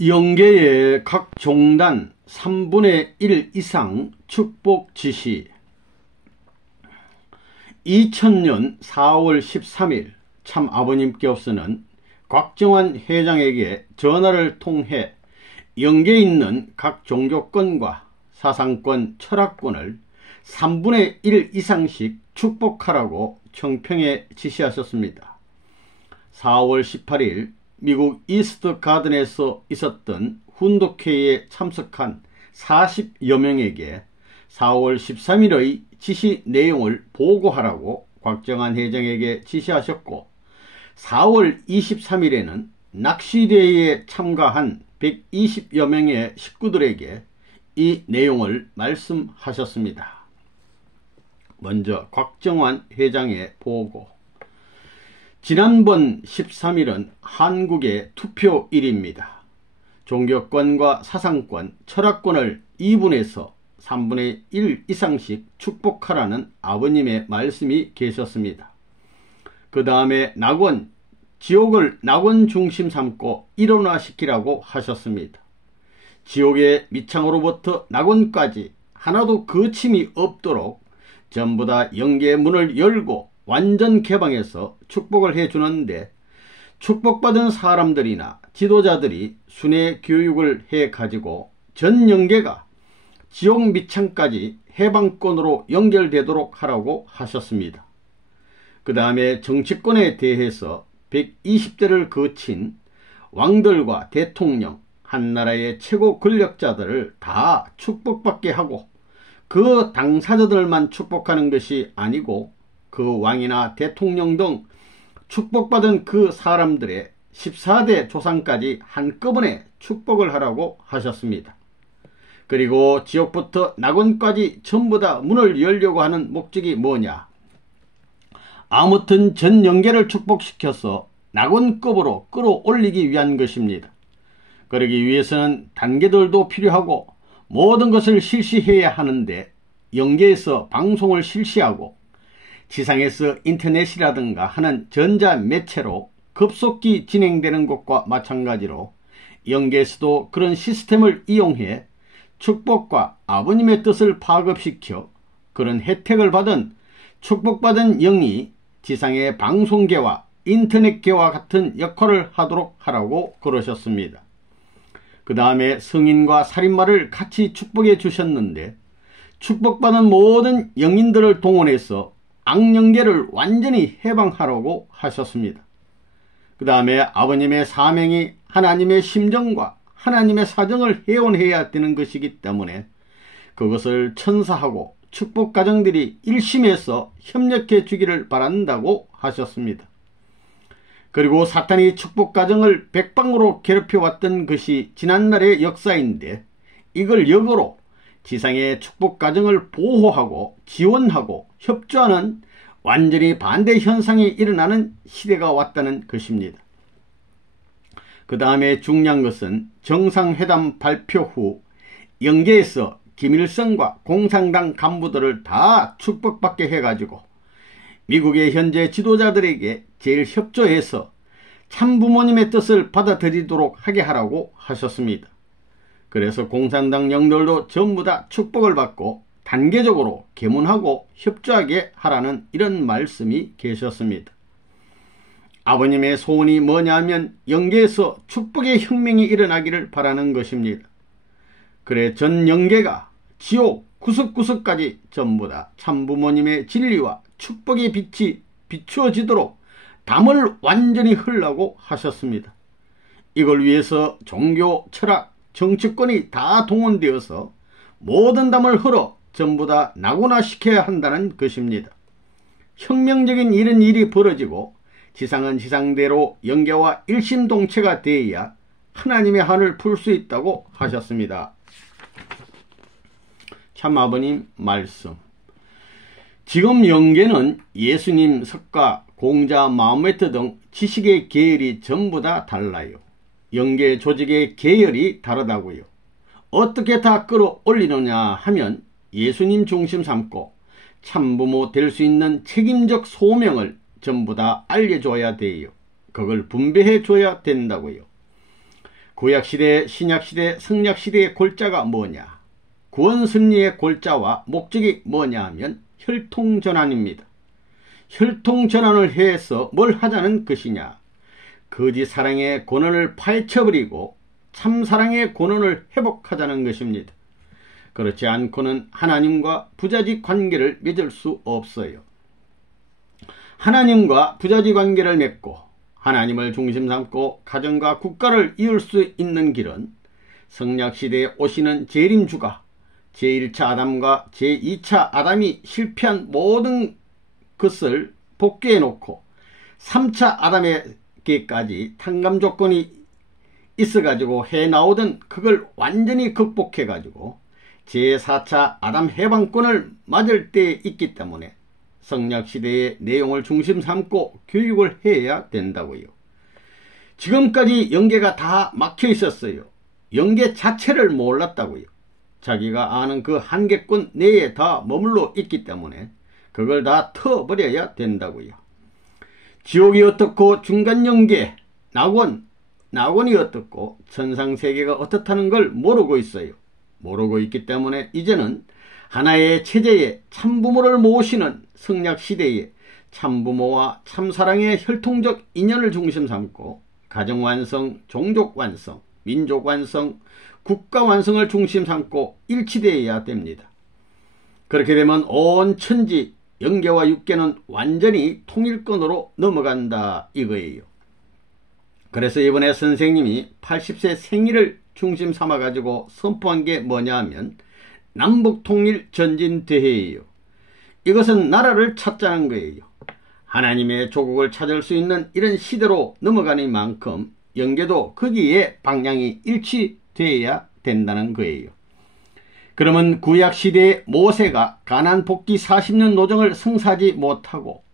영계의 각 종단 3분의 1 이상 축복 지시. 2000년 4월 13일 참 아버님께서는 곽정환 회장에게 전화를 통해 영계에 있는 각 종교권과 사상권, 철학권을 3분의 1 이상씩 축복하라고 청평에 지시하셨습니다. 4월 18일 미국 이스트 가든에서 있었던 훈독회의에 참석한 40여 명에게 4월 13일의 지시 내용을 보고하라고 곽정환 회장에게 지시하셨고, 4월 23일에는 낚시대회에 참가한 120여 명의 식구들에게 이 내용을 말씀하셨습니다. 먼저 곽정환 회장의 보고. 지난번 13일은 한국의 투표일입니다. 종교권과 사상권, 철학권을 2분에서 3분의 1 이상씩 축복하라는 아버님의 말씀이 계셨습니다. 그 다음에 낙원, 지옥을 낙원 중심 삼고 일원화시키라고 하셨습니다. 지옥의 밑창으로부터 낙원까지 하나도 거침이 없도록 전부 다 영계의 문을 열고 완전 개방해서 축복을 해주는데, 축복받은 사람들이나 지도자들이 순회 교육을 해가지고 전 영계가 지옥 밑창까지 해방권으로 연결되도록 하라고 하셨습니다. 그 다음에 정치권에 대해서 120대를 거친 왕들과 대통령, 한 나라의 최고 권력자들을 다 축복받게 하고, 그 당사자들만 축복하는 것이 아니고 그 왕이나 대통령 등 축복받은 그 사람들의 14대 조상까지 한꺼번에 축복을 하라고 하셨습니다. 그리고 지옥부터 낙원까지 전부 다 문을 열려고 하는 목적이 뭐냐? 아무튼 전 영계를 축복시켜서 낙원급으로 끌어올리기 위한 것입니다. 그러기 위해서는 단계들도 필요하고 모든 것을 실시해야 하는데, 영계에서 방송을 실시하고 지상에서 인터넷이라든가 하는 전자매체로 급속히 진행되는 것과 마찬가지로 영계에서도 그런 시스템을 이용해 축복과 아버님의 뜻을 파급시켜 그런 혜택을 받은 축복받은 영이 지상의 방송계와 인터넷계와 같은 역할을 하도록 하라고 그러셨습니다. 그 다음에 성인과 살인마를 같이 축복해 주셨는데, 축복받은 모든 영인들을 동원해서 악영계를 완전히 해방하라고 하셨습니다. 그 다음에 아버님의 사명이 하나님의 심정과 하나님의 사정을 회원해야 되는 것이기 때문에 그것을 천사하고 축복 가정들이 일심해서 협력해 주기를 바란다고 하셨습니다. 그리고 사탄이 축복 가정을 백방으로 괴롭혀왔던 것이 지난날의 역사인데, 이걸 역으로 지상의 축복 가정을 보호하고 지원하고 협조하는 완전히 반대 현상이 일어나는 시대가 왔다는 것입니다. 그 다음에 중요한 것은 정상회담 발표 후 영계에서 김일성과 공산당 간부들을 다 축복받게 해가지고 미국의 현재 지도자들에게 제일 협조해서 참부모님의 뜻을 받아들이도록 하게 하라고 하셨습니다. 그래서 공산당 영들도 전부 다 축복을 받고 단계적으로 계문하고 협조하게 하라는 이런 말씀이 계셨습니다. 아버님의 소원이 뭐냐면 영계에서 축복의 혁명이 일어나기를 바라는 것입니다. 그래 전 영계가 지옥 구석구석까지 전부 다 참부모님의 진리와 축복의 빛이 비추어지도록 담을 완전히 흘라고 하셨습니다. 이걸 위해서 종교, 철학, 정치권이 다 동원되어서 모든 담을 흘어 전부 다 낙원화시켜야 한다는 것입니다. 혁명적인 이런 일이 벌어지고 지상은 지상대로 영계와 일심동체가 되어야 하나님의 한을 풀 수 있다고 하셨습니다. 참 아버님 말씀. 지금 영계는 예수님 석가, 공자, 마호메트 등 지식의 계열이 전부 다 달라요. 영계 조직의 계열이 다르다고요. 어떻게 다 끌어올리느냐 하면 예수님 중심 삼고 참부모 될 수 있는 책임적 소명을 전부 다 알려줘야 돼요. 그걸 분배해 줘야 된다고요. 구약시대, 신약시대, 성약시대의 골자가 뭐냐? 구원승리의 골자와 목적이 뭐냐 하면 혈통전환입니다. 혈통전환을 해서 뭘 하자는 것이냐? 거짓 사랑의 권원을 파헤쳐버리고 참사랑의 권원을 회복하자는 것입니다. 그렇지 않고는 하나님과 부자지 관계를 맺을 수 없어요. 하나님과 부자지 관계를 맺고 하나님을 중심 삼고 가정과 국가를 이을 수 있는 길은 성약시대에 오시는 재림주가 제1차 아담과 제2차 아담이 실패한 모든 것을 복귀해 놓고 3차 아담에게까지 탕감 조건이 있어가지고 해나오던 그걸 완전히 극복해가지고 제4차 아담 해방권을 맞을 때에 있기 때문에 성약시대의 내용을 중심 삼고 교육을 해야 된다고요. 지금까지 영계가 다 막혀 있었어요. 영계 자체를 몰랐다고요. 자기가 아는 그 한계권 내에 다 머물러 있기 때문에 그걸 다 터버려야 된다고요. 지옥이 어떻고 중간영계, 낙원이 어떻고 천상세계가 어떻다는 걸 모르고 있어요. 모르고 있기 때문에 이제는 하나의 체제에 참부모를 모시는 성약시대에 참부모와 참사랑의 혈통적 인연을 중심 삼고 가정완성, 종족완성, 민족완성, 국가완성을 중심 삼고 일치되어야 됩니다. 그렇게 되면 온 천지, 영계와 육계는 완전히 통일권으로 넘어간다 이거예요. 그래서 이번에 선생님이 80세 생일을 중심 삼아가지고 선포한 게 뭐냐 하면 남북통일전진대회예요. 이것은 나라를 찾자는 거예요. 하나님의 조국을 찾을 수 있는 이런 시대로 넘어가는 만큼 영계도 거기에 방향이 일치되어야 된다는 거예요. 그러면 구약시대의 모세가 가나안 복귀 40년 노정을 성사하지 못하고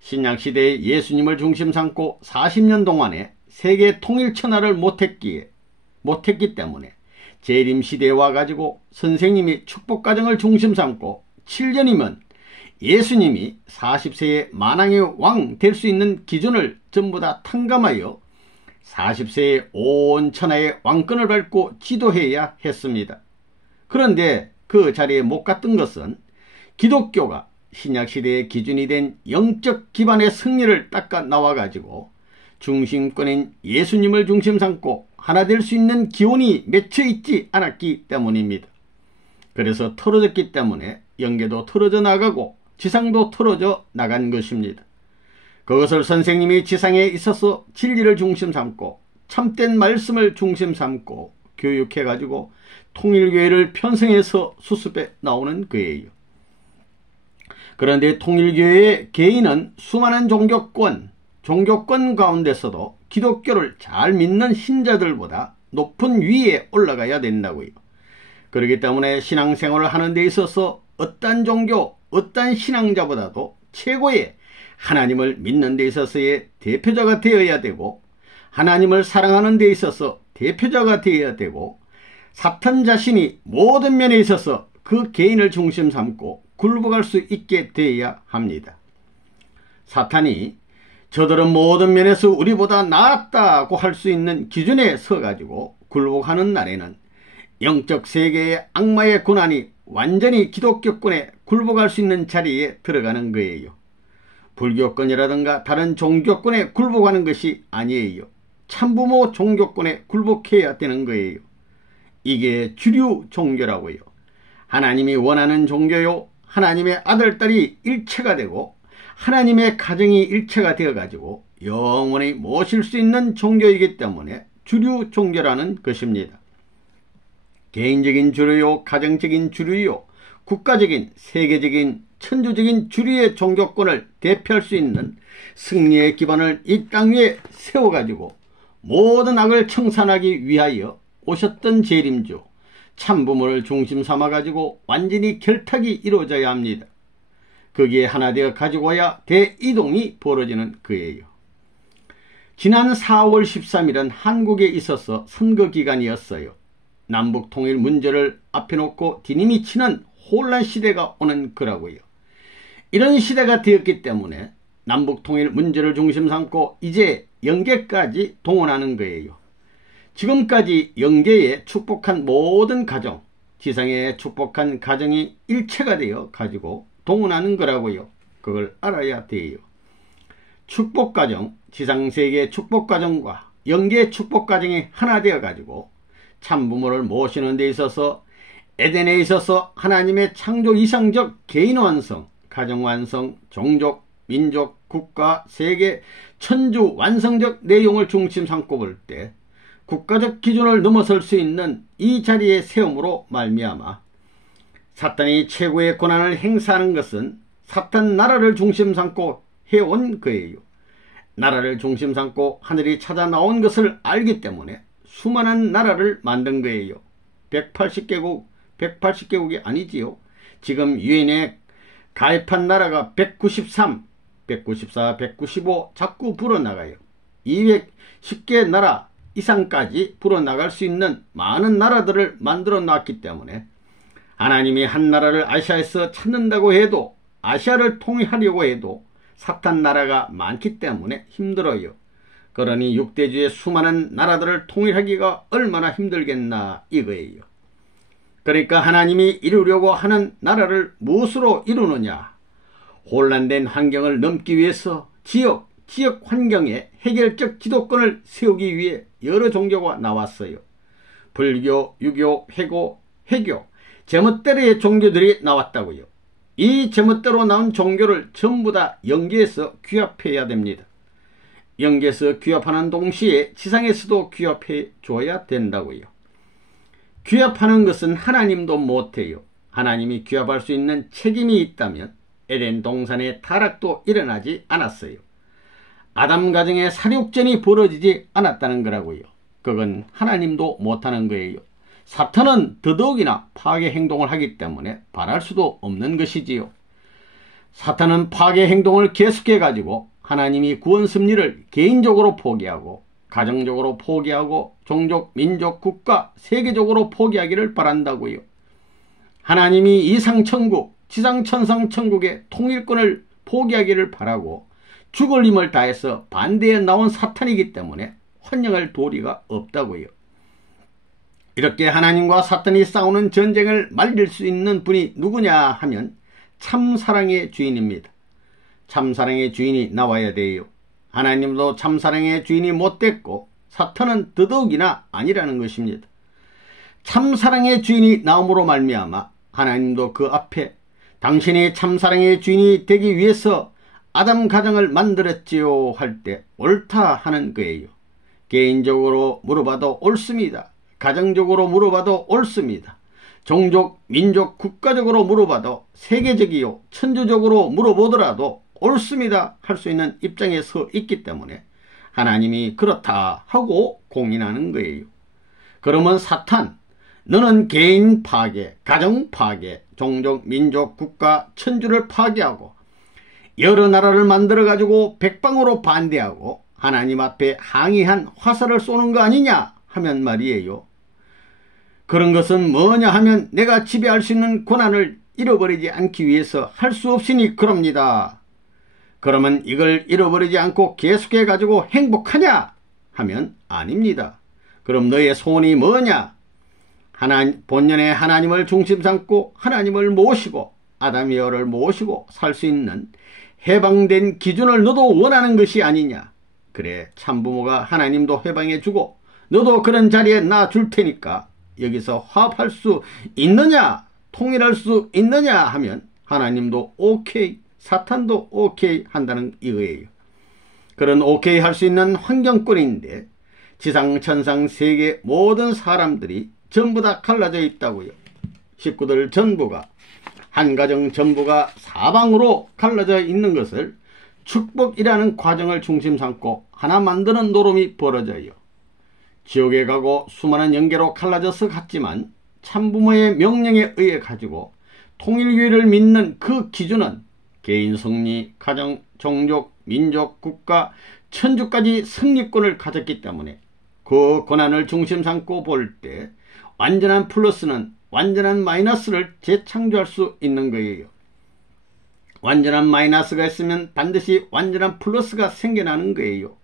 신약시대의 예수님을 중심 삼고 40년 동안에 세계 통일천하를 못했기 때문에 재림시대에 와가지고 선생님이 축복가정을 중심 삼고 7년이면 예수님이 40세에 만왕의 왕 될 수 있는 기준을 전부 다 탕감하여 40세에 온 천하의 왕권을 밟고 지도해야 했습니다. 그런데 그 자리에 못 갔던 것은 기독교가 신약시대의 기준이 된 영적 기반의 승리를 닦아 나와가지고 중심권인 예수님을 중심 삼고 하나 될 수 있는 기원이 맺혀 있지 않았기 때문입니다. 그래서 틀어졌기 때문에 영계도 틀어져 나가고 지상도 틀어져 나간 것입니다. 그것을 선생님이 지상에 있어서 진리를 중심 삼고 참된 말씀을 중심 삼고 교육해가지고 통일교회를 편성해서 수습해 나오는 거예요. 그런데 통일교회의 개인은 수많은 종교권 가운데서도 기독교를 잘 믿는 신자들보다 높은 위에 올라가야 된다고요. 그렇기 때문에 신앙생활을 하는 데 있어서 어떤 종교, 어떤 신앙자보다도 최고의 하나님을 믿는 데 있어서의 대표자가 되어야 되고 하나님을 사랑하는 데 있어서 대표자가 되어야 되고 사탄 자신이 모든 면에 있어서 그 개인을 중심 삼고 굴복할 수 있게 되어야 합니다. 사탄이 저들은 모든 면에서 우리보다 낫다고 할 수 있는 기준에 서가지고 굴복하는 날에는 영적 세계의 악마의 권한이 완전히 기독교권에 굴복할 수 있는 자리에 들어가는 거예요. 불교권이라든가 다른 종교권에 굴복하는 것이 아니에요. 참부모 종교권에 굴복해야 되는 거예요. 이게 주류 종교라고요. 하나님이 원하는 종교요. 하나님의 아들, 딸이 일체가 되고 하나님의 가정이 일체가 되어가지고 영원히 모실 수 있는 종교이기 때문에 주류 종교라는 것입니다. 개인적인 주류요, 가정적인 주류요, 국가적인, 세계적인, 천주적인 주류의 종교권을 대표할 수 있는 승리의 기반을 이 땅 위에 세워가지고 모든 악을 청산하기 위하여 오셨던 재림주, 참부모를 중심 삼아가지고 완전히 결탁이 이루어져야 합니다. 거기에 하나 되어 가지고 와야 대이동이 벌어지는 거예요. 지난 4월 13일은 한국에 있어서 선거 기간이었어요. 남북통일 문제를 앞에 놓고 디님이 치는 혼란 시대가 오는 거라고요. 이런 시대가 되었기 때문에 남북통일 문제를 중심 삼고 이제 영계까지 동원하는 거예요. 지금까지 영계에 축복한 모든 가정, 지상에 축복한 가정이 일체가 되어 가지고 동원하는 거라고요. 그걸 알아야 돼요. 축복가정, 지상세계의 축복가정과 영계의 축복가정이 하나 되어 가지고 참부모를 모시는 데 있어서 에덴에 있어서 하나님의 창조 이상적 개인 완성, 가정 완성, 종족, 민족, 국가, 세계, 천주 완성적 내용을 중심 삼고 볼 때 국가적 기준을 넘어설 수 있는 이 자리에 세움으로 말미암아 사탄이 최고의 권한을 행사하는 것은 사탄 나라를 중심 삼고 해온 거예요. 나라를 중심 삼고 하늘이 찾아 나온 것을 알기 때문에 수많은 나라를 만든 거예요. 180개국이 아니지요. 지금 유엔에 가입한 나라가 193, 194, 195 자꾸 불어나가요. 210개 나라 이상까지 불어나갈 수 있는 많은 나라들을 만들어 놨기 때문에 하나님이 한 나라를 아시아에서 찾는다고 해도, 아시아를 통일하려고 해도 사탄 나라가 많기 때문에 힘들어요. 그러니 육대주의 수많은 나라들을 통일하기가 얼마나 힘들겠나 이거예요. 그러니까 하나님이 이루려고 하는 나라를 무엇으로 이루느냐? 혼란된 환경을 넘기 위해서 지역 환경에 해결적 기독권을 세우기 위해 여러 종교가 나왔어요. 불교, 유교, 회교, 제멋대로의 종교들이 나왔다고요. 이 제멋대로 나온 종교를 전부 다 영계에서 규합해야 됩니다. 영계에서 규합하는 동시에 지상에서도 규합해 줘야 된다고요. 규합하는 것은 하나님도 못해요. 하나님이 규합할 수 있는 책임이 있다면 에덴 동산의 타락도 일어나지 않았어요. 아담 가정에 살육전이 벌어지지 않았다는 거라고요. 그건 하나님도 못하는 거예요. 사탄은 더더욱이나 파괴 행동을 하기 때문에 바랄 수도 없는 것이지요. 사탄은 파괴 행동을 계속해 가지고 하나님이 구원 섭리를 개인적으로 포기하고 가정적으로 포기하고 종족, 민족, 국가, 세계적으로 포기하기를 바란다고요. 하나님이 이상천국, 지상천상천국의 통일권을 포기하기를 바라고 죽을 힘을 다해서 반대에 나온 사탄이기 때문에 환영할 도리가 없다고요. 이렇게 하나님과 사탄이 싸우는 전쟁을 말릴 수 있는 분이 누구냐 하면 참사랑의 주인입니다. 참사랑의 주인이 나와야 돼요. 하나님도 참사랑의 주인이 못됐고 사탄은 더더욱이나 아니라는 것입니다. 참사랑의 주인이 나옴으로 말미암아 하나님도 그 앞에 당신이 참사랑의 주인이 되기 위해서 아담 가정을 만들었지요 할 때 옳다 하는 거예요. 개인적으로 물어봐도 옳습니다. 가정적으로 물어봐도 옳습니다. 종족, 민족, 국가적으로 물어봐도 세계적이요 천주적으로 물어보더라도 옳습니다 할 수 있는 입장에 서 있기 때문에 하나님이 그렇다 하고 공인하는 거예요. 그러면 사탄, 너는 개인 파괴, 가정 파괴, 종족, 민족, 국가, 천주를 파괴하고 여러 나라를 만들어 가지고 백방으로 반대하고 하나님 앞에 항의한 화살을 쏘는 거 아니냐 하면 말이에요. 그런 것은 뭐냐 하면 내가 지배할 수 있는 권한을 잃어버리지 않기 위해서 할 수 없으니 그럽니다. 그러면 이걸 잃어버리지 않고 계속해 가지고 행복하냐 하면 아닙니다. 그럼 너의 소원이 뭐냐? 본연의 하나님을 중심 삼고 하나님을 모시고 아담이어를 모시고 살 수 있는 해방된 기준을 너도 원하는 것이 아니냐? 그래, 참부모가 하나님도 해방해 주고 너도 그런 자리에 놔줄 테니까 여기서 화합할 수 있느냐? 통일할 수 있느냐? 하면 하나님도 오케이, 사탄도 오케이 한다는 이거예요. 그런 오케이 할 수 있는 환경권인데 지상, 천상, 세계 모든 사람들이 전부 다 갈라져 있다고요. 식구들 전부가, 한 가정 전부가 사방으로 갈라져 있는 것을 축복이라는 과정을 중심 삼고 하나 만드는 노름이 벌어져요. 지옥에 가고 수많은 영계로 갈라져서 갔지만 참부모의 명령에 의해 가지고 통일교회를 믿는 그 기준은 개인 승리, 가정, 종족, 민족, 국가, 천주까지 승리권을 가졌기 때문에 그 권한을 중심 삼고 볼 때 완전한 플러스는 완전한 마이너스를 재창조할 수 있는 거예요. 완전한 마이너스가 있으면 반드시 완전한 플러스가 생겨나는 거예요.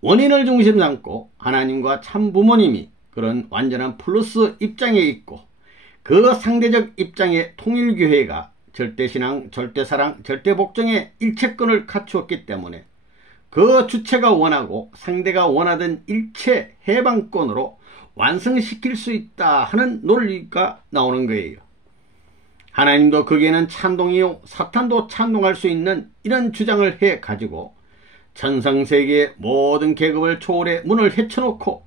원인을 중심 삼고 하나님과 참 부모님이 그런 완전한 플러스 입장에 있고 그 상대적 입장의 통일교회가 절대신앙, 절대사랑, 절대복종의 일체권을 갖추었기 때문에 그 주체가 원하고 상대가 원하던 일체 해방권으로 완성시킬 수 있다 하는 논리가 나오는 거예요. 하나님도 거기에는 찬동이요 사탄도 찬동할 수 있는 이런 주장을 해 가지고 천상세계의 모든 계급을 초월해 문을 헤쳐놓고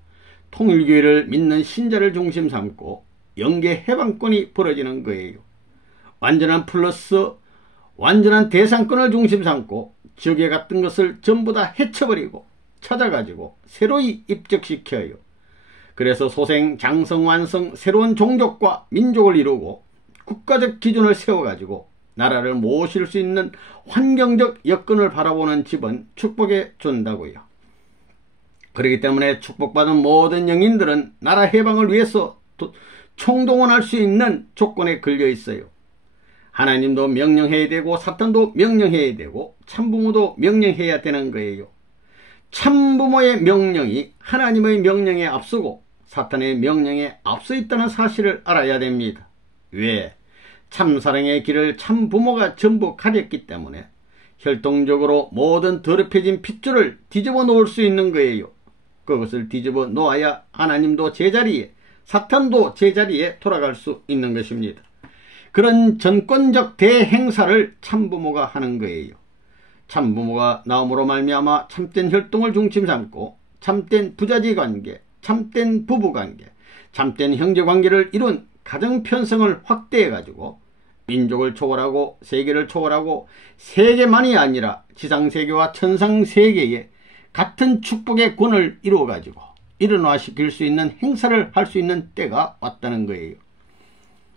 통일교회를 믿는 신자를 중심 삼고 영계 해방권이 벌어지는 거예요. 완전한 플러스 완전한 대상권을 중심 삼고 지옥에 갔던 것을 전부 다 헤쳐버리고 찾아가지고 새로이 입적시켜요. 그래서 소생, 장성, 완성, 새로운 종족과 민족을 이루고 국가적 기준을 세워가지고 나라를 모실 수 있는 환경적 여건을 바라보는 집은 축복해 준다고요. 그렇기 때문에 축복받은 모든 영인들은 나라 해방을 위해서 총동원할 수 있는 조건에 걸려 있어요. 하나님도 명령해야 되고 사탄도 명령해야 되고 참부모도 명령해야 되는 거예요. 참부모의 명령이 하나님의 명령에 앞서고 사탄의 명령에 앞서 있다는 사실을 알아야 됩니다. 왜? 참사랑의 길을 참부모가 전부 가렸기 때문에 혈통적으로 모든 더럽혀진 핏줄을 뒤집어 놓을 수 있는 거예요. 그것을 뒤집어 놓아야 하나님도 제자리에 사탄도 제자리에 돌아갈 수 있는 것입니다. 그런 전권적 대행사를 참부모가 하는 거예요. 참부모가 나옴으로 말미암아 참된 혈통을 중심 삼고 참된 부자지 관계, 참된 부부관계, 참된 형제관계를 이룬 가정 편성을 확대해 가지고 민족을 초월하고 세계를 초월하고 세계만이 아니라 지상세계와 천상세계에 같은 축복의 권을 이루어 가지고 일어나시킬 수 있는 행사를 할 수 있는 때가 왔다는 거예요.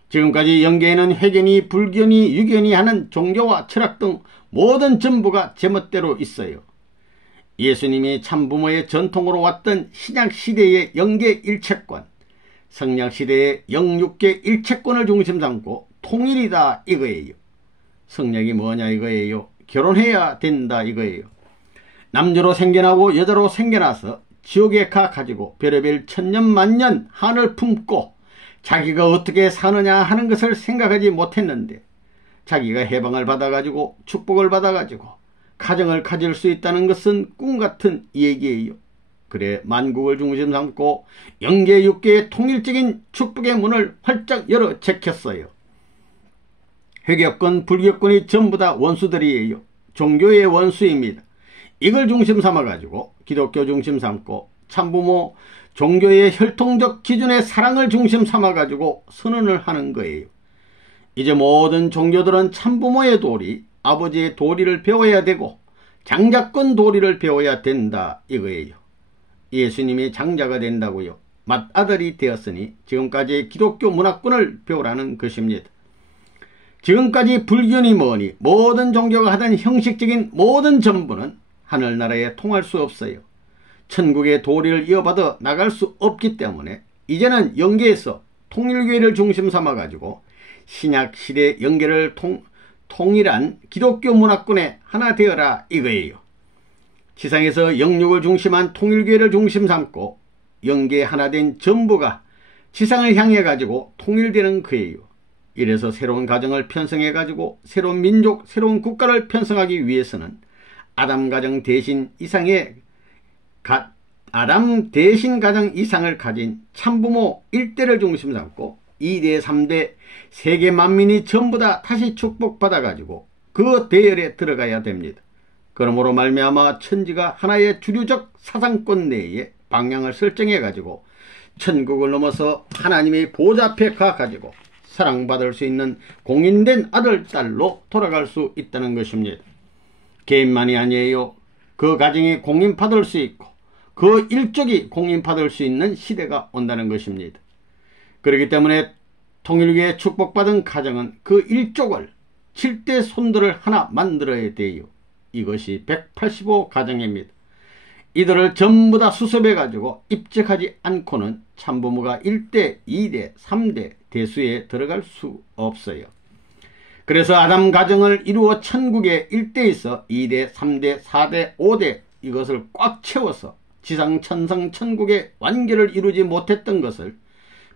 지금까지 영계에는 회견이, 불견이, 유견이 하는 종교와 철학 등 모든 전부가 제멋대로 있어요. 예수님이 참부모의 전통으로 왔던 신약시대의 영계 일체권, 성약시대의 영육계 일체권을 중심 삼고 통일이다 이거예요. 성약이 뭐냐 이거예요. 결혼해야 된다 이거예요. 남자로 생겨나고 여자로 생겨나서 지옥에 가가지고 별의별 천년만년 한을 품고 자기가 어떻게 사느냐 하는 것을 생각하지 못했는데 자기가 해방을 받아가지고 축복을 받아가지고 가정을 가질 수 있다는 것은 꿈같은 얘기예요. 그래 만국을 중심 삼고 영계 육계의 통일적인 축복의 문을 활짝 열어 제켰어요. 회교권, 불교권이 전부 다 원수들이에요. 종교의 원수입니다. 이걸 중심 삼아가지고 기독교 중심 삼고 참부모 종교의 혈통적 기준의 사랑을 중심 삼아가지고 선언을 하는 거예요. 이제 모든 종교들은 참부모의 도리, 아버지의 도리를 배워야 되고 장자권 도리를 배워야 된다 이거예요. 예수님이 장자가 된다고요. 맏아들이 되었으니 지금까지 기독교 문화권을 배우라는 것입니다. 지금까지 불교니 뭐니 모든 종교가 하던 형식적인 모든 전부는 하늘나라에 통할 수 없어요. 천국의 도리를 이어받아 나갈 수 없기 때문에 이제는 영계에서 통일교회를 중심 삼아가지고 신약시대 영계를 통일한 기독교 문화권에 하나 되어라 이거예요. 지상에서 영육을 중심한 통일교회를 중심 삼고 영계에 하나 된 전부가 지상을 향해 가지고 통일되는 거예요. 이래서 새로운 가정을 편성해 가지고 새로운 민족, 새로운 국가를 편성하기 위해서는 아담 가정 대신 가정 이상을 가진 참부모 1대를 중심 삼고 2대, 3대 세계 만민이 전부 다 다시 축복받아 가지고 그 대열에 들어가야 됩니다. 그러므로 말미암아 천지가 하나의 주류적 사상권 내에 방향을 설정해 가지고 천국을 넘어서 하나님의 보좌 앞에 가 가지고 사랑받을 수 있는 공인된 아들, 딸로 돌아갈 수 있다는 것입니다. 개인만이 아니에요. 그 가정이 공인받을 수 있고 그 일족이 공인받을 수 있는 시대가 온다는 것입니다. 그렇기 때문에 통일교회 축복받은 가정은 그 일족을 7대 손들을 하나 만들어야 돼요. 이것이 185 가정입니다. 이들을 전부 다 수습해 가지고 입적하지 않고는 참부모가 1대, 2대, 3대 대수에 들어갈 수 없어요. 그래서 아담 가정을 이루어 천국의 1대에서 2대, 3대, 4대, 5대 이것을 꽉 채워서 지상 천상 천국의 완결을 이루지 못했던 것을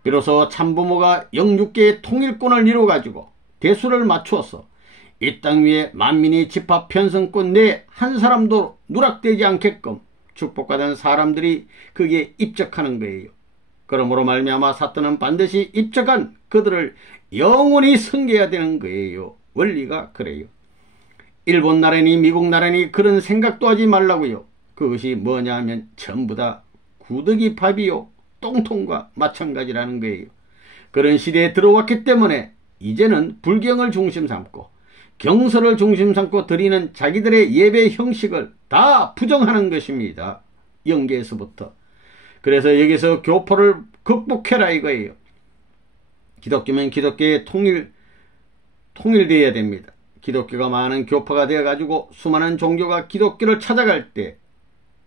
비로소 참부모가 영육계의 통일권을 이루어가지고 대수를 맞추어서 이 땅 위에 만민이 집합 편성권 내에 한 사람도 누락되지 않게끔 축복받은 사람들이 거기에 입적하는 거예요. 그러므로 말미암아 사탄은 반드시 입적한 그들을 영원히 섬겨야 되는 거예요. 원리가 그래요. 일본 나라니 미국 나라니 그런 생각도 하지 말라고요. 그것이 뭐냐 하면 전부 다 구더기 밥이요 똥통과 마찬가지라는 거예요. 그런 시대에 들어왔기 때문에 이제는 불경을 중심 삼고 경서를 중심 삼고 드리는 자기들의 예배 형식을 다 부정하는 것입니다. 영계에서부터. 그래서 여기서 교포를 극복해라 이거예요. 기독교면 기독교의 통일되어야 됩니다. 기독교가 많은 교파가 되어가지고 수많은 종교가 기독교를 찾아갈 때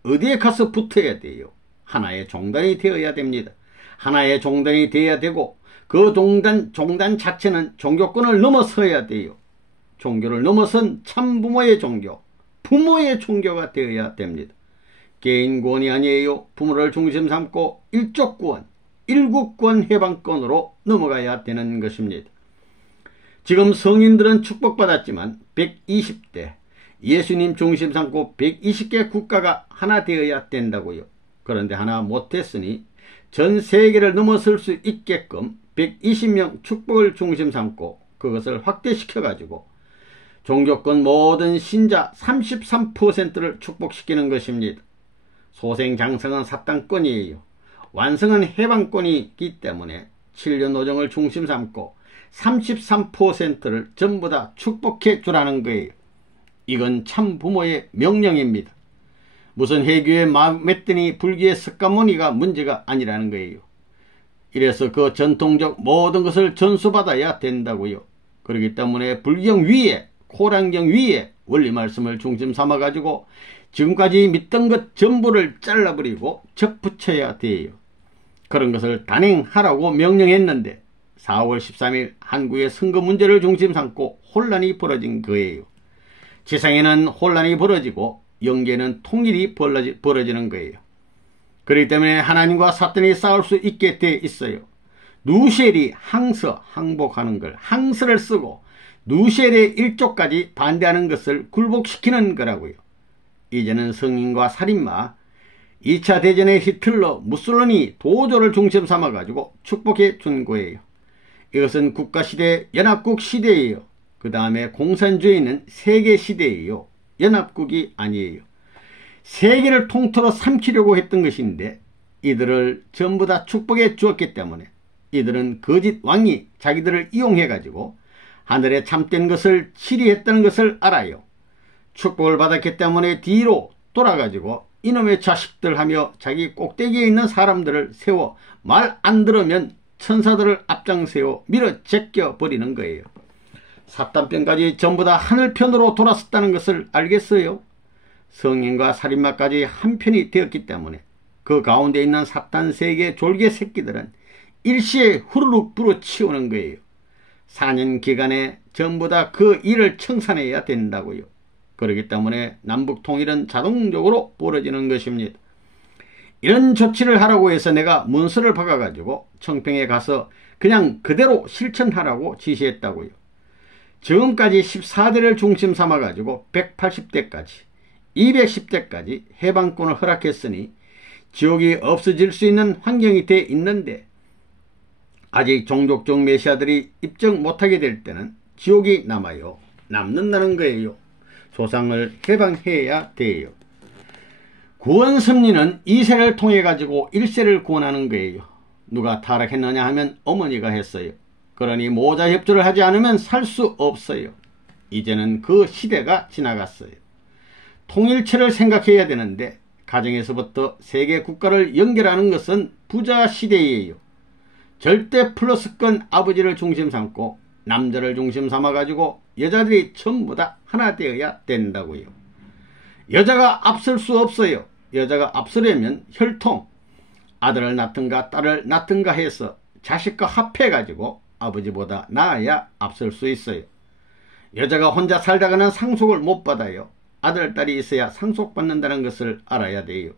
어디에 가서 붙어야 돼요? 하나의 종단이 되어야 됩니다. 하나의 종단이 되어야 되고 그 종단 자체는 종교권을 넘어서야 돼요. 종교를 넘어선 참부모의 종교, 부모의 종교가 되어야 됩니다. 개인 구원이 아니에요. 부모를 중심 삼고 일족구원, 일국구원 해방권으로 넘어가야 되는 것입니다. 지금 성인들은 축복받았지만 120대 예수님 중심 삼고 120개 국가가 하나 되어야 된다고요. 그런데 하나 못했으니 전 세계를 넘어설 수 있게끔 120명 축복을 중심 삼고 그것을 확대시켜가지고 종교권 모든 신자 33%를 축복시키는 것입니다. 소생장성은 사탄권이에요. 완성은 해방권이기 때문에 7년 노정을 중심 삼고 33%를 전부 다 축복해 주라는 거예요. 이건 참 부모의 명령입니다. 무슨 해교의 마음했더니 불교의 석가모니가 문제가 아니라는 거예요. 이래서 그 전통적 모든 것을 전수받아야 된다고요. 그렇기 때문에 불경 위에 코란경 위에 원리 말씀을 중심 삼아 가지고 지금까지 믿던 것 전부를 잘라버리고 접붙여야 돼요. 그런 것을 단행하라고 명령했는데 4월 13일 한국의 선거 문제를 중심 삼고 혼란이 벌어진 거예요. 지상에는 혼란이 벌어지고 영계는 통일이 벌어지는 거예요. 그렇기 때문에 하나님과 사탄이 싸울 수 있게 돼 있어요. 누셸이 항복하는 걸 항서를 쓰고 누셸의 일족까지 반대하는 것을 굴복시키는 거라고요. 이제는 성인과 살인마, 2차 대전의 히틀러, 무솔리니, 도조를 중심 삼아가지고 축복해 준 거예요. 이것은 국가시대, 연합국 시대예요. 그 다음에 공산주의는 세계시대예요. 연합국이 아니에요. 세계를 통틀어 삼키려고 했던 것인데 이들을 전부 다 축복해 주었기 때문에 이들은 거짓 왕이 자기들을 이용해가지고 하늘에 참된 것을 치리했다는 것을 알아요. 축복을 받았기 때문에 뒤로 돌아가지고 이놈의 자식들 하며 자기 꼭대기에 있는 사람들을 세워 말 안 들으면 천사들을 앞장세워 밀어 제껴 버리는 거예요. 사탄편까지 전부 다 하늘편으로 돌았었다는 것을 알겠어요? 성인과 살인마까지 한편이 되었기 때문에 그 가운데 있는 사탄 세계 졸개 새끼들은 일시에 후루룩 불어치우는 거예요. 4년 기간에 전부 다 그 일을 청산해야 된다고요. 그렇기 때문에 남북통일은 자동적으로 벌어지는 것입니다. 이런 조치를 하라고 해서 내가 문서를 박아가지고 청평에 가서 그냥 그대로 실천하라고 지시했다고요. 지금까지 14대를 중심 삼아가지고 180대까지 210대까지 해방권을 허락했으니 지옥이 없어질 수 있는 환경이 돼 있는데 아직 종족적 메시아들이 입증 못하게 될 때는 지옥이 남아요. 남는다는 거예요. 조상을 해방해야 돼요. 구원 섭리는 2세를 통해 가지고 1세를 구원하는 거예요. 누가 타락했느냐 하면 어머니가 했어요. 그러니 모자 협조를 하지 않으면 살 수 없어요. 이제는 그 시대가 지나갔어요. 통일체를 생각해야 되는데 가정에서부터 세계 국가를 연결하는 것은 부자 시대예요. 절대 플러스권 아버지를 중심 삼고 남자를 중심 삼아 가지고 여자들이 전부 다 하나 되어야 된다고요. 여자가 앞설 수 없어요. 여자가 앞서려면 혈통, 아들을 낳든가 딸을 낳든가 해서 자식과 합해 가지고 아버지보다 나아야 앞설 수 있어요. 여자가 혼자 살다가는 상속을 못 받아요. 아들, 딸이 있어야 상속받는다는 것을 알아야 돼요.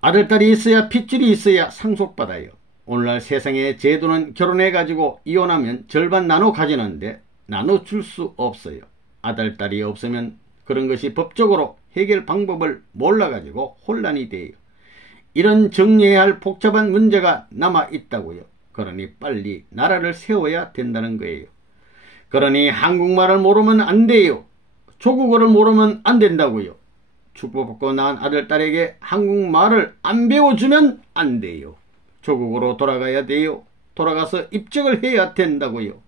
아들딸이 있어야 핏줄이 있어야 상속받아요. 오늘날 세상의 제도는 결혼해가지고 이혼하면 절반 나눠 가지는데 나눠줄 수 없어요. 아들딸이 없으면 그런 것이 법적으로 해결 방법을 몰라가지고 혼란이 돼요. 이런 정리해야 할 복잡한 문제가 남아있다고요. 그러니 빨리 나라를 세워야 된다는 거예요. 그러니 한국말을 모르면 안 돼요. 조국어를 모르면 안 된다고요. 축복받고 낳은 아들딸에게 한국말을 안 배워주면 안 돼요. 조국으로 돌아가야 돼요. 돌아가서 입적을 해야 된다고요.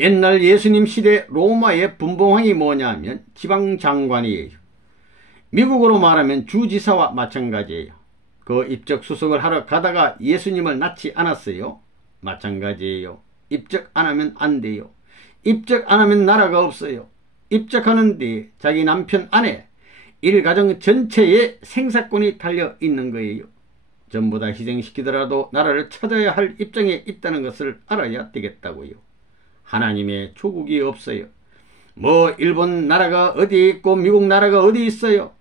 옛날 예수님 시대 로마의 분봉왕이 뭐냐 하면 지방장관이에요. 미국으로 말하면 주지사와 마찬가지예요. 그 입적 수속을 하러 가다가 예수님을 낳지 않았어요. 마찬가지예요. 입적 안 하면 안 돼요. 입적 안 하면 나라가 없어요. 입적하는데 자기 남편 아내 일가정 전체의 생사권이 달려 있는 거예요. 전부 다 희생시키더라도 나라를 찾아야 할 입장에 있다는 것을 알아야 되겠다고요. 하나님의 조국이 없어요. 뭐 일본 나라가 어디 있고 미국 나라가 어디 있어요.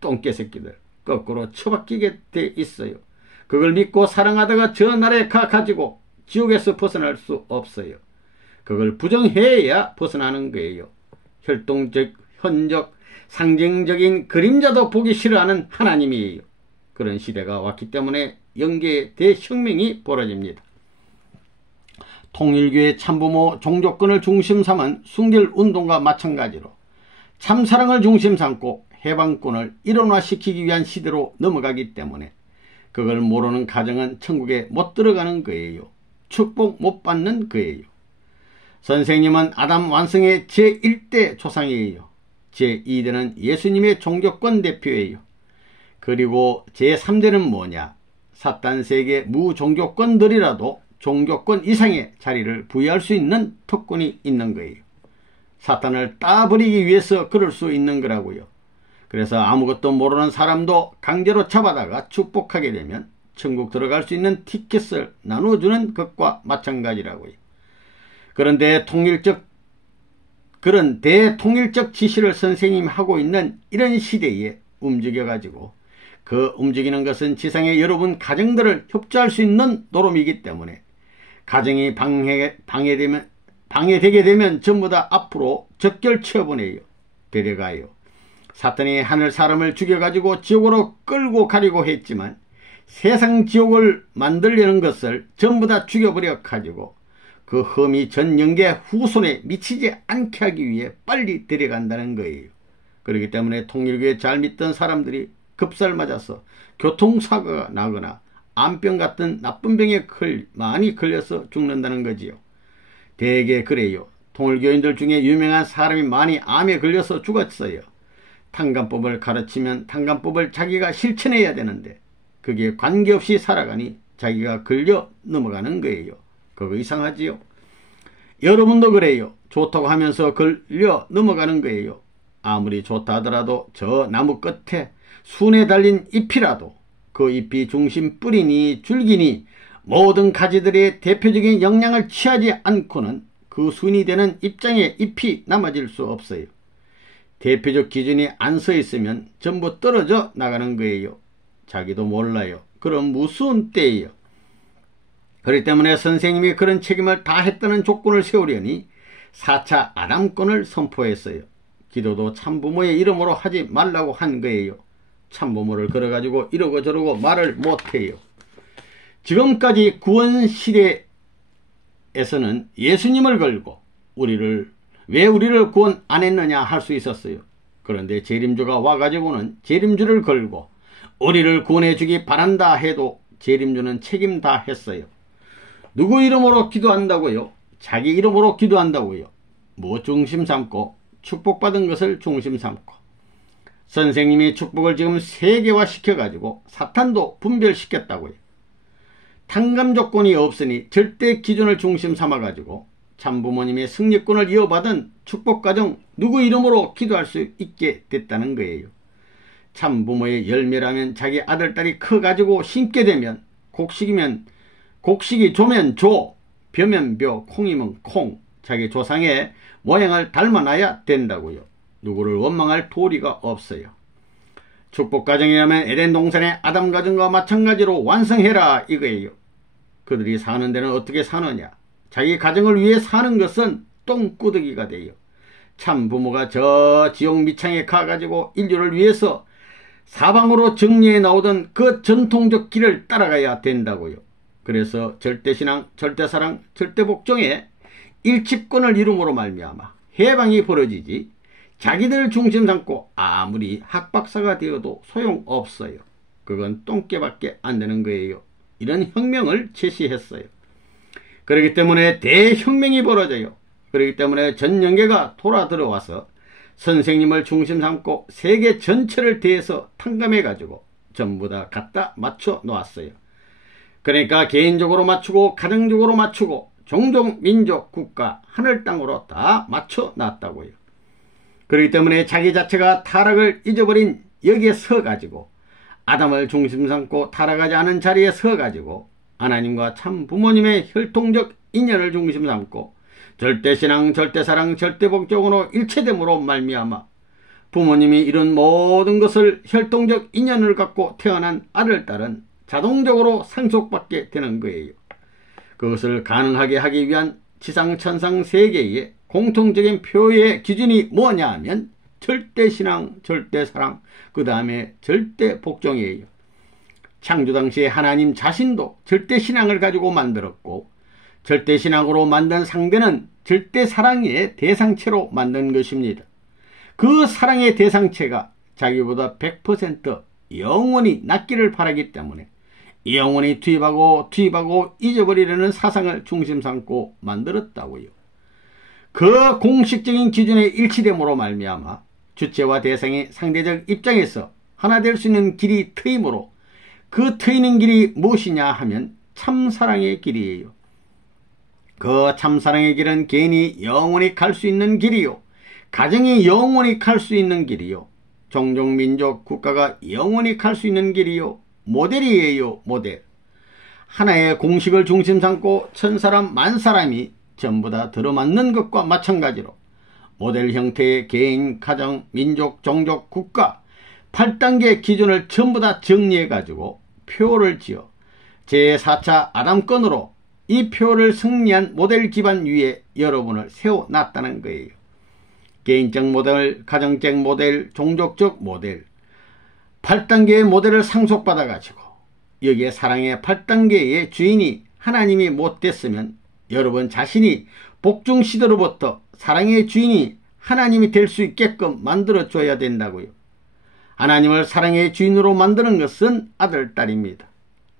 똥개새끼들 거꾸로 처박히게 돼 있어요. 그걸 믿고 사랑하다가 저 나라에 가가지고 지옥에서 벗어날 수 없어요. 그걸 부정해야 벗어나는 거예요. 혈통적, 현적, 상징적인 그림자도 보기 싫어하는 하나님이에요. 그런 시대가 왔기 때문에 영계의 대혁명이 벌어집니다. 통일교의 참부모 종교권을 중심 삼은 순결운동과 마찬가지로 참사랑을 중심 삼고 해방권을 일원화시키기 위한 시대로 넘어가기 때문에 그걸 모르는 가정은 천국에 못 들어가는 거예요. 축복 못 받는 거예요. 선생님은 아담 완성의 제1대 조상이에요. 제2대는 예수님의 종교권 대표예요. 그리고 제3대는 뭐냐? 사탄세계 무종교권들이라도 종교권 이상의 자리를 부여할 수 있는 특권이 있는 거예요. 사탄을 따버리기 위해서 그럴 수 있는 거라고요. 그래서 아무것도 모르는 사람도 강제로 잡아다가 축복하게 되면 천국 들어갈 수 있는 티켓을 나눠주는 것과 마찬가지라고요. 그런데 그런 대통일적 지시를 선생님이 하고 있는 이런 시대에 움직여가지고 그 움직이는 것은 지상의 여러분 가정들을 협조할 수 있는 노름이기 때문에 가정이 방해되게 되면 전부 다 앞으로 적결 쳐보내요. 데려가요. 사탄이 하늘 사람을 죽여가지고 지옥으로 끌고 가려고 했지만 세상 지옥을 만들려는 것을 전부 다 죽여버려 가지고 그 흠이 전 영계 후손에 미치지 않게 하기 위해 빨리 데려간다는 거예요. 그렇기 때문에 통일교에 잘 믿던 사람들이 급살 맞아서 교통사고가 나거나 암병 같은 나쁜 병에 많이 걸려서 죽는다는 거지요. 대개 그래요. 통일교인들 중에 유명한 사람이 많이 암에 걸려서 죽었어요. 탕감법을 가르치면 탕감법을 자기가 실천해야 되는데 그게 관계없이 살아가니 자기가 걸려 넘어가는 거예요. 그거 이상하지요. 여러분도 그래요. 좋다고 하면서 걸려 넘어가는 거예요. 아무리 좋다 하더라도 저 나무 끝에 순에 달린 잎이라도 그 잎이 중심 뿌리니 줄기니 모든 가지들의 대표적인 영향을 취하지 않고는 그 순이 되는 입장에 잎이 남아질 수 없어요. 대표적 기준이 안 서 있으면 전부 떨어져 나가는 거예요. 자기도 몰라요. 그럼 무슨 때예요. 그렇기 때문에 선생님이 그런 책임을 다 했다는 조건을 세우려니 4차 아담권을 선포했어요. 기도도 참부모의 이름으로 하지 말라고 한 거예요. 참부모를 걸어가지고 이러고 저러고 말을 못해요. 지금까지 구원시대에서는 예수님을 걸고 왜 우리를 구원 안 했느냐 할 수 있었어요. 그런데 재림주가 와가지고는 재림주를 걸고 우리를 구원해 주기 바란다 해도 재림주는 책임 다 했어요. 누구 이름으로 기도한다고요? 자기 이름으로 기도한다고요. 뭐 중심 삼고 축복받은 것을 중심 삼고 선생님이 축복을 지금 세계화 시켜가지고 사탄도 분별시켰다고요. 탕감 조건이 없으니 절대 기준을 중심 삼아가지고 참부모님의 승리권을 이어받은 축복가정 누구 이름으로 기도할 수 있게 됐다는 거예요. 참부모의 열매라면 자기 아들딸이 커가지고 심게 되면 곡식이 조면 조, 벼면 벼, 콩이면 콩, 자기 조상의 모양을 닮아놔야 된다고요. 누구를 원망할 도리가 없어요. 축복 가정이라면 에덴 동산의 아담 가정과 마찬가지로 완성해라 이거예요. 그들이 사는 데는 어떻게 사느냐? 자기 가정을 위해 사는 것은 똥꾸덕이가 돼요. 참 부모가 저 지옥 밑창에 가가지고 인류를 위해서 사방으로 정리해 나오던 그 전통적 길을 따라가야 된다고요. 그래서 절대신앙, 절대사랑, 절대복종의 일치권을 이룸으로 말미암아 해방이 벌어지지 자기들 중심 삼고 아무리 학박사가 되어도 소용없어요. 그건 똥개밖에 안 되는 거예요. 이런 혁명을 제시했어요. 그렇기 때문에 대혁명이 벌어져요. 그렇기 때문에 전영계가 돌아 들어와서 선생님을 중심 삼고 세계 전체를 대해서 탕감해 가지고 전부 다 갖다 맞춰 놓았어요. 그러니까 개인적으로 맞추고 가정적으로 맞추고 종족, 민족, 국가, 하늘 땅으로 다 맞춰 놨다고요. 그렇기 때문에 자기 자체가 타락을 잊어버린 여기에 서 가지고 아담을 중심 삼고 타락하지 않은 자리에 서 가지고 하나님과 참 부모님의 혈통적 인연을 중심 삼고 절대신앙, 절대사랑, 절대복종으로 일체됨으로 말미암아 부모님이 이런 모든 것을 혈통적 인연을 갖고 태어난 아들, 딸은 자동적으로 상속받게 되는 거예요. 그것을 가능하게 하기 위한 지상, 천상, 세계의 공통적인 표의 기준이 뭐냐 하면 절대신앙, 절대사랑, 그 다음에 절대복종이에요. 창조 당시에 하나님 자신도 절대신앙을 가지고 만들었고 절대신앙으로 만든 상대는 절대사랑의 대상체로 만든 것입니다. 그 사랑의 대상체가 자기보다 100% 영원히 낫기를 바라기 때문에 영원히 투입하고 잊어버리려는 사상을 중심 삼고 만들었다고요. 그 공식적인 기준의 일치됨으로 말미암아 주체와 대상의 상대적 입장에서 하나 될 수 있는 길이 트이므로 그 트이는 길이 무엇이냐 하면 참사랑의 길이에요. 그 참사랑의 길은 개인이 영원히 갈 수 있는 길이요. 가정이 영원히 갈 수 있는 길이요. 종족, 민족, 국가가 영원히 갈 수 있는 길이요. 모델이에요. 모델. 하나의 공식을 중심 삼고 천사람 만사람이 전부 다 들어맞는 것과 마찬가지로 모델 형태의 개인, 가정, 민족, 종족, 국가 8단계 기준을 전부 다 정리해 가지고 표를 지어 제4차 아담권으로 이 표를 승리한 모델 기반 위에 여러분을 세워놨다는 거예요. 개인적 모델, 가정적 모델, 종족적 모델 8단계의 모델을 상속받아 가지고 여기에 사랑의 8단계의 주인이 하나님이 못됐으면 여러분 자신이 복중 시대로부터 사랑의 주인이 하나님이 될 수 있게끔 만들어줘야 된다고요. 하나님을 사랑의 주인으로 만드는 것은 아들, 딸입니다.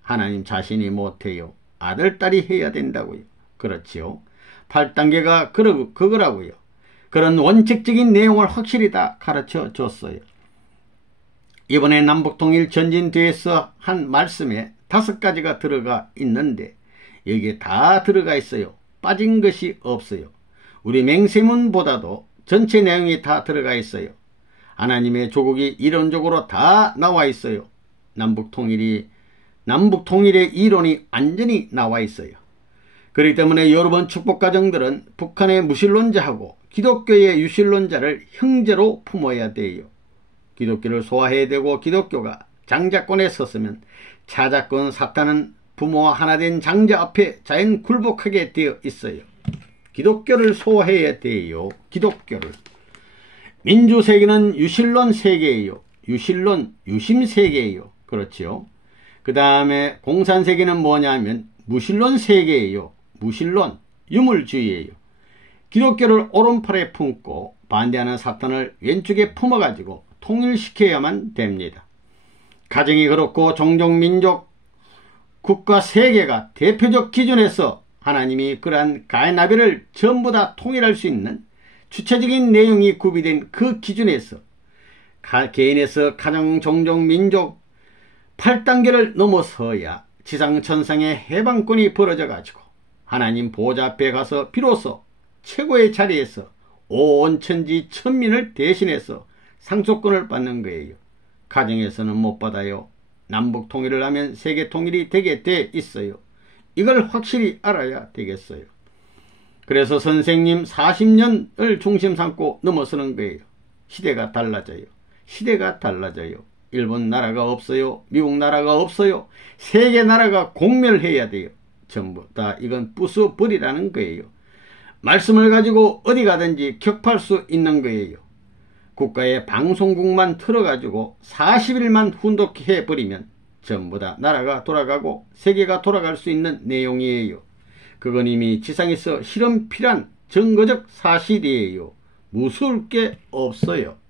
하나님 자신이 못해요. 아들, 딸이 해야 된다고요. 그렇지요. 8단계가 그거라고요. 그런 원칙적인 내용을 확실히 다 가르쳐 줬어요. 이번에 남북통일 전진대회에서 한 말씀에 5가지가 들어가 있는데 여기에 다 들어가 있어요. 빠진 것이 없어요. 우리 맹세문보다도 전체 내용이 다 들어가 있어요. 하나님의 조국이 이론적으로 다 나와 있어요. 남북통일의 이론이 완전히 나와 있어요. 그렇기 때문에 여러분 축복가정들은 북한의 무신론자하고 기독교의 유신론자를 형제로 품어야 돼요. 기독교를 소화해야 되고 기독교가 장자권에 섰으면 차자권 사탄은 부모와 하나 된 장자 앞에 자연 굴복하게 되어 있어요. 기독교를 소화해야 돼요. 기독교를. 민주세계는 유신론 세계예요. 유신론, 유심세계예요. 그렇지요. 그 다음에 공산세계는 뭐냐면 무신론 세계예요. 무신론, 유물주의예요. 기독교를 오른팔에 품고 반대하는 사탄을 왼쪽에 품어가지고 통일시켜야만 됩니다. 가정이 그렇고 종족, 민족, 국가, 세계가 대표적 기준에서 하나님이 그러한 가해나비를 전부 다 통일할 수 있는 주체적인 내용이 구비된 그 기준에서 개인에서 가정, 종족, 민족 8단계를 넘어서야 지상천상의 해방권이 벌어져 가지고 하나님 보좌 앞에 가서 비로소 최고의 자리에서 온 천지 천민을 대신해서 상속권을 받는 거예요. 가정에서는 못 받아요. 남북 통일을 하면 세계 통일이 되게 돼 있어요. 이걸 확실히 알아야 되겠어요. 그래서 선생님 40년을 중심 삼고 넘어서는 거예요. 시대가 달라져요. 시대가 달라져요. 일본 나라가 없어요. 미국 나라가 없어요. 세계 나라가 공멸해야 돼요. 전부 다 이건 부숴버리라는 거예요. 말씀을 가지고 어디 가든지 격파할 수 있는 거예요. 국가의 방송국만 틀어가지고 40일만 훈독해버리면 전부 다 나라가 돌아가고 세계가 돌아갈 수 있는 내용이에요. 그건 이미 지상에서 실험필한 증거적 사실이에요. 무서울 게 없어요.